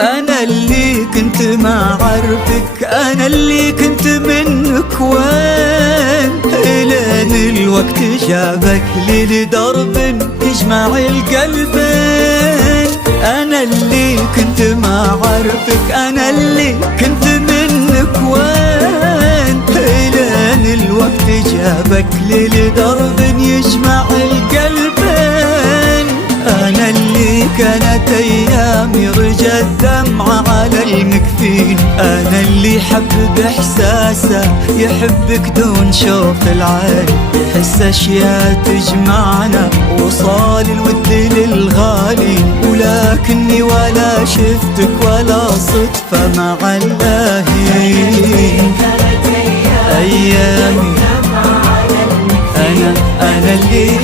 أنا اللي كنت ما عرفك، أنا اللي كنت منك وين، إلين الوقت جابك لي لدرب يجمع القلبين. أنا اللي كنت ما عرفك، أنا اللي كنت منك وين، إلين الوقت جابك لي لدرب يجمع القلبين. أنا اللي كانت أيامي رجت دمعة على المكفين، أنا اللي حب بإحساسه يحبك دون شوف العين، يحس أشياء تجمعنا وصال الود للغالي، ولكني ولا شفتك ولا صدفة مع اللاهين. أيامي أنا اللي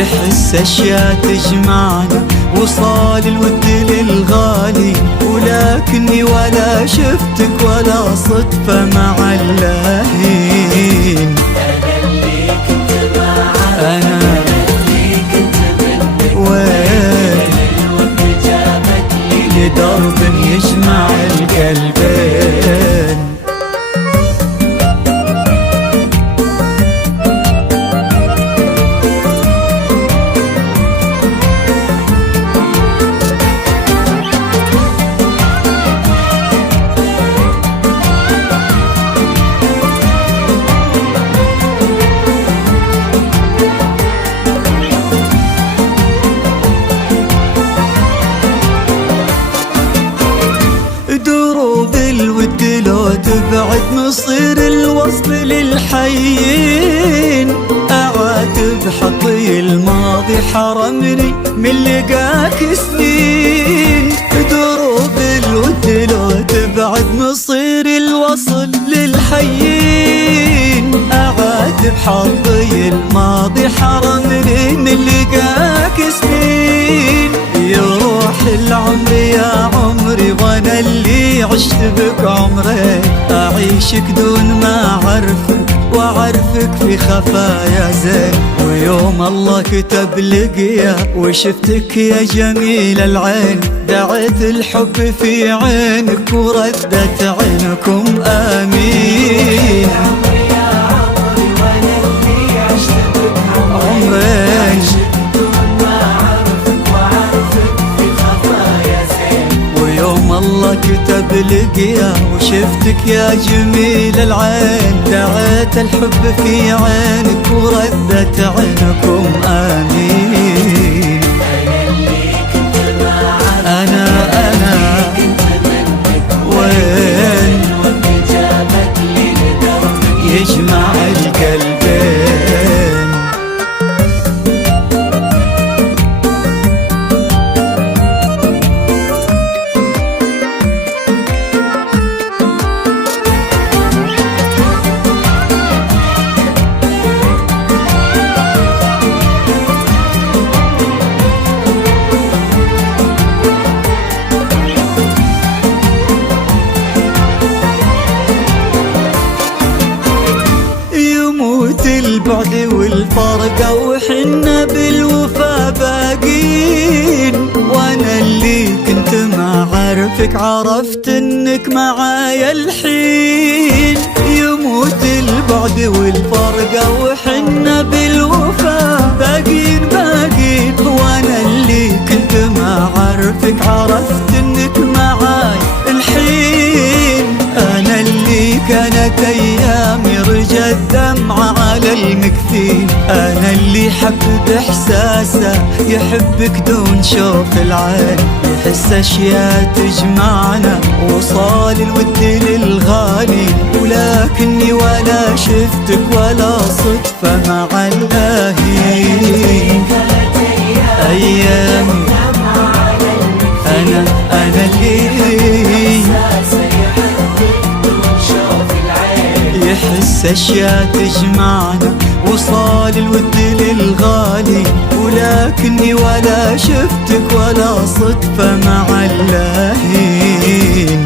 يحس أشياء تجمعنا وصال الود للغالي، ولكني ولا شفتك ولا صدفة مع اللاهين. أنا وين لدرب يجمع القلبين. دروب الود لو تبعد مصير الوصل للحيين، أعاتب حطي الماضي حرمني من لقاك سنين. دروب الود لو تبعد مصير الوصل للحيين، أعاتب حطي الماضي حرمني من لقاك سنين. يروح العمر يا عمري وانا اللي عشت بك عمري، اعيشك دون ما اعرفك واعرفك في خفايا زين. ويوم الله كتب لقيا وشفتك يا جميل العين، دعيت الحب في عينك وردت عينكم آمين. الله كتب لقيا وشفتك يا جميل العين، دعيت الحب في عينك وردت عينكم آمين. أنا وين يجمع القلبين. البعد والفرقة وحنا بالوفا باقين، وانا اللي كنت ما عارفك عرفت انك معايا الحين. يموت البعد والفرقة وحنا بالوفا باقين، وانا اللي كنت ما عارفك عرفت انك معايا الحين. انا اللي كانت ايامي رجت دمعة على المكفين، أنا اللي حب بإحساسه يحبك دون شوف العين، يحس أشياء تجمعنا وصال الود للغالي، ولكني ولا شفتك ولا صدفة مع اللاهين. أيامي أنا اللي يحس أشياء تجمعنا وصال الود للغالي، ولكني ولا شفتك ولا صدفة مع اللاهين.